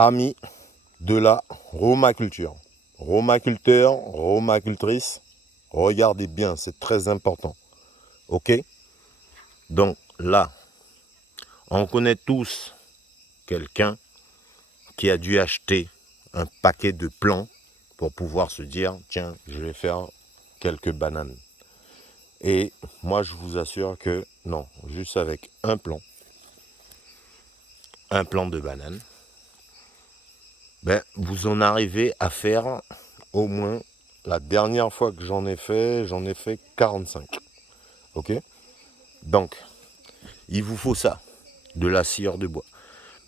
amis de la romaculture. Romaculteur, romacultrice, regardez bien, c'est très important. Ok? Donc là, on connaît tous quelqu'un qui a dû acheter un paquet de plants pour pouvoir se dire, tiens, je vais faire quelques bananes. Et moi, je vous assure que non, juste avec un plant de banane, ben, vous en arrivez à faire au moins, la dernière fois que j'en ai fait 45. Ok? Donc, il vous faut ça, de la sciure de bois.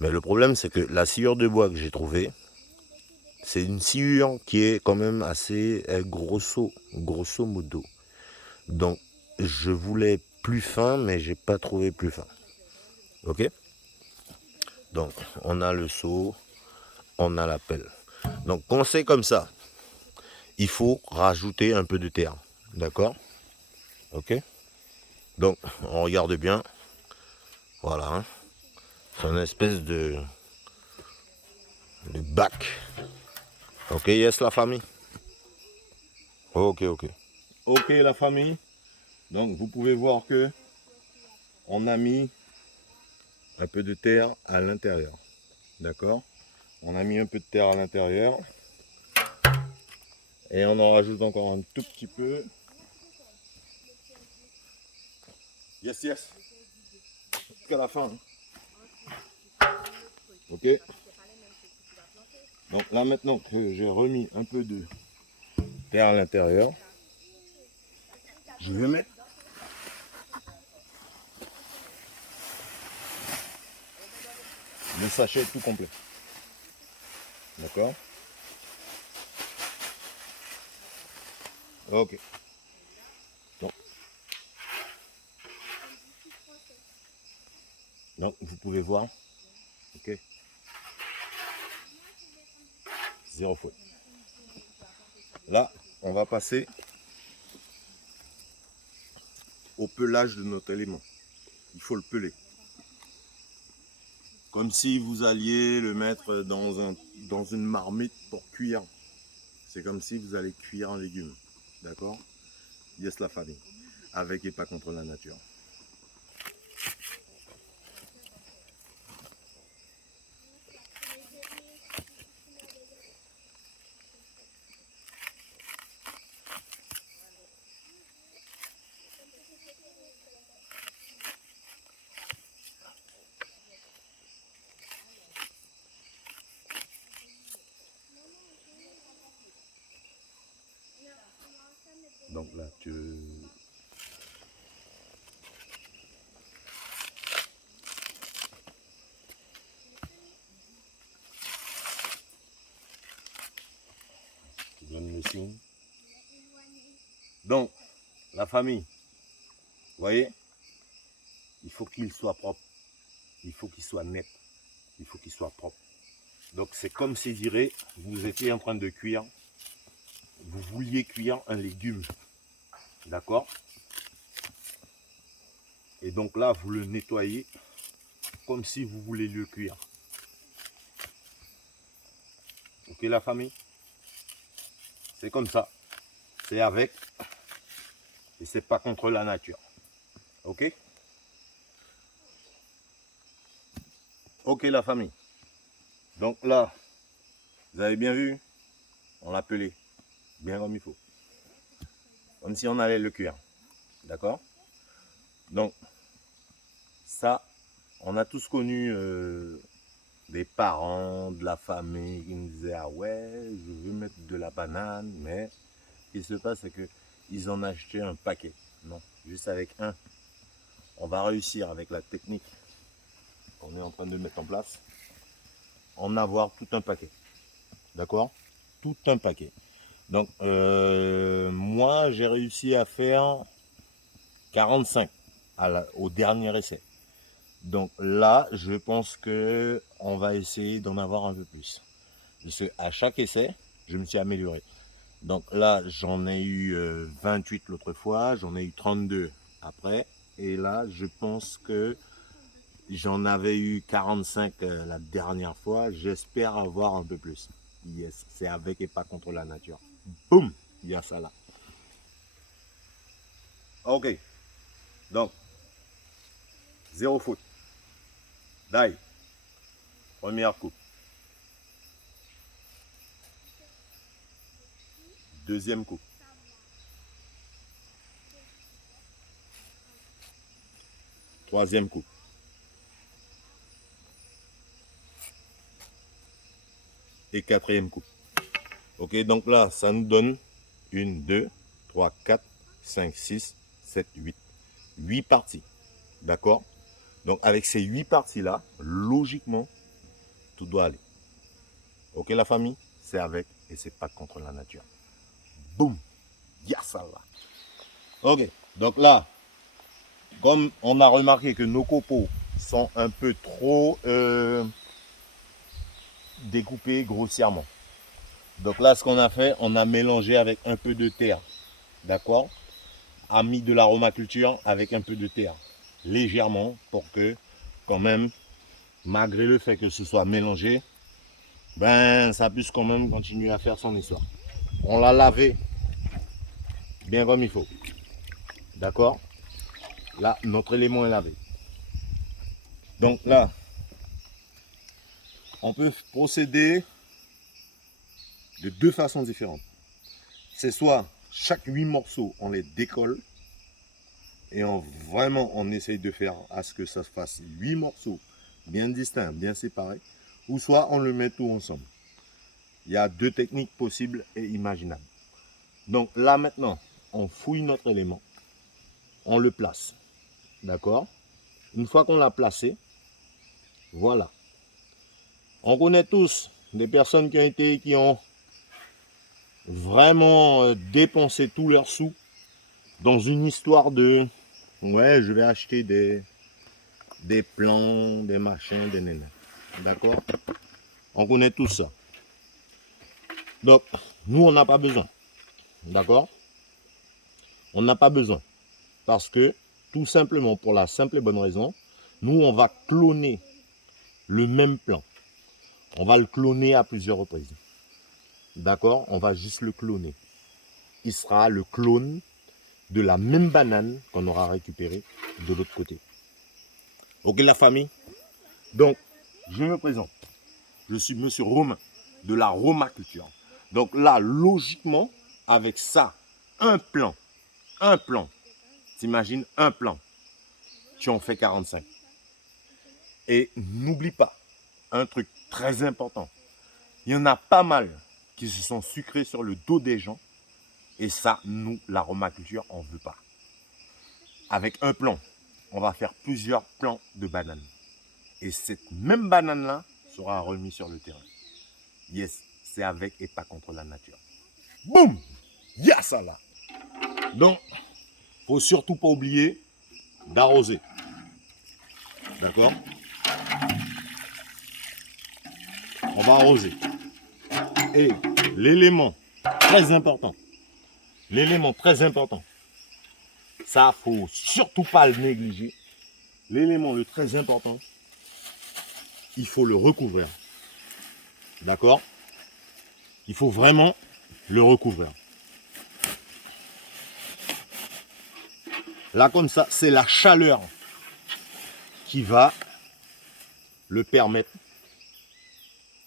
Mais le problème, c'est que la sciure de bois que j'ai trouvée, c'est une sciure qui est quand même assez grosso modo. Donc, je voulais plus fin, mais j'ai pas trouvé plus fin. Ok? Donc, on a le seau, on a la pelle. Donc, quand c'est comme ça, il faut rajouter un peu de terre. D'accord? Ok? Donc, on regarde bien. Voilà. Hein. C'est une espèce de bac. Ok, yes, la famille? Ok, ok. Ok, la famille. Donc, vous pouvez voir que on a mis un peu de terre à l'intérieur. D'accord? On a mis un peu de terre à l'intérieur. Et on en rajoute encore un tout petit peu. Yes, yes. Jusqu'à la fin. Ok. Donc là maintenant que j'ai remis un peu de terre à l'intérieur, je vais mettre le sachet tout complet. D'accord? Ok. Donc vous pouvez voir. Ok. Zéro faute. Là, on va passer au pelage de notre élément. Il faut le peler. Comme si vous alliez le mettre dans une marmite pour cuire. C'est comme si vous allez cuire un légume. D'accord? Yes, la famille. Avec et pas contre la nature. Donc là, tu donnes le signe. Donc, la famille, vous voyez, il faut qu'il soit propre. Il faut qu'il soit net. Il faut qu'il soit propre. Donc, c'est comme si, dirait, vous étiez en train de cuire. Vous vouliez cuire un légume. D'accord? Et donc là, vous le nettoyez comme si vous voulez le cuire. Ok, la famille? C'est comme ça. C'est avec. Et c'est pas contre la nature. Ok? Ok, la famille. Donc là, vous avez bien vu, on l'a pelé. Bien comme il faut. Comme si on allait le cuire. D'accord? Donc, ça, on a tous connu des parents, de la famille qui nous disaient, ah ouais, je veux mettre de la banane, mais ce qui se passe, c'est qu'ils en achetaient un paquet. Non, juste avec un. On va réussir avec la technique qu'on est en train de mettre en place, en avoir tout un paquet. D'accord? Tout un paquet. Donc, moi, j'ai réussi à faire 45 au dernier essai. Donc là, je pense que on va essayer d'en avoir un peu plus. Parce qu'à chaque essai, je me suis amélioré. Donc là, j'en ai eu 28 l'autre fois, j'en ai eu 32 après. Et là, je pense que J'en avais eu 45 la dernière fois. J'espère avoir un peu plus. Yes, c'est avec et pas contre la nature. Boum, il y a ça là. Ok, donc, zéro faute. Die. Première coupe. Deuxième coupe. Troisième coupe. Et quatrième coupe. Ok, donc là, ça nous donne 1, 2, 3, 4, 5, 6, 7, 8. 8 parties. D'accord? Donc avec ces 8 parties-là, logiquement, tout doit aller. Ok la famille? C'est avec et c'est pas contre la nature. Boum! Yassala! Ok, donc là, comme on a remarqué que nos copeaux sont un peu trop découpés grossièrement. Donc là, ce qu'on a fait, on a mélangé avec un peu de terre. D'accord? A mis de l'aromaculture avec un peu de terre. Légèrement pour que, quand même, malgré le fait que ce soit mélangé, ben ça puisse quand même continuer à faire son histoire. On l'a lavé bien comme il faut. D'accord? Là, notre élément est lavé. Donc là, on peut procéder de deux façons différentes. C'est soit chaque 8 morceaux, on les décolle et on essaye de faire à ce que ça se fasse 8 morceaux bien distincts, bien séparés, ou soit on le met tout ensemble. Il y a deux techniques possibles et imaginables. Donc là maintenant, on fouille notre élément, on le place. D'accord? Une fois qu'on l'a placé, voilà. On connaît tous des personnes qui ont vraiment dépensé tous leurs sous dans une histoire de ouais, je vais acheter des plants, des machins, des nénins. D'accord? On connaît tout ça. Donc, nous, on n'a pas besoin. D'accord? On n'a pas besoin. Parce que, tout simplement, pour la simple et bonne raison, nous, on va cloner le même plant. On va le cloner à plusieurs reprises. D'accord? On va juste le cloner. Il sera le clone de la même banane qu'on aura récupérée de l'autre côté. Ok, la famille? Donc, je me présente. Je suis Monsieur Romain de la Romaculture. Donc là, logiquement, avec ça, un plan, t'imagines un plan, tu en fais 45. Et n'oublie pas, un truc très important, il y en a pas mal qui se sont sucrés sur le dos des gens, et ça, nous, la Romaculture, on ne veut pas. Avec un plan, on va faire plusieurs plants de bananes. Et cette même banane-là sera remise sur le terrain. Yes, c'est avec et pas contre la nature. Boum! Y'a ça là! Donc, faut surtout pas oublier d'arroser. D'accord? On va arroser. Et l'élément très important, ça, faut surtout pas le négliger. L'élément le très important, il faut le recouvrir. D'accord? Il faut vraiment le recouvrir. Là, comme ça, c'est la chaleur qui va le permettre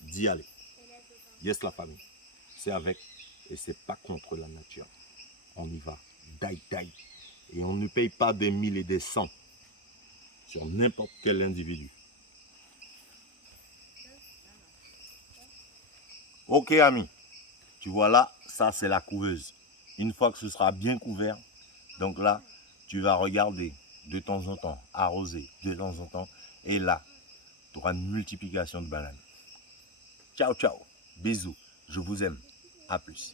d'y aller. Yes, la famille. C'est avec et c'est pas contre la nature. On y va. Die, die. Et on ne paye pas des 1000 et des 100 sur n'importe quel individu. Ok, ami. Tu vois là, ça c'est la couveuse. Une fois que ce sera bien couvert, donc là, tu vas regarder de temps en temps, arroser de temps en temps. Et là, tu auras une multiplication de bananes. Ciao, ciao. Bisous. Je vous aime. À plus.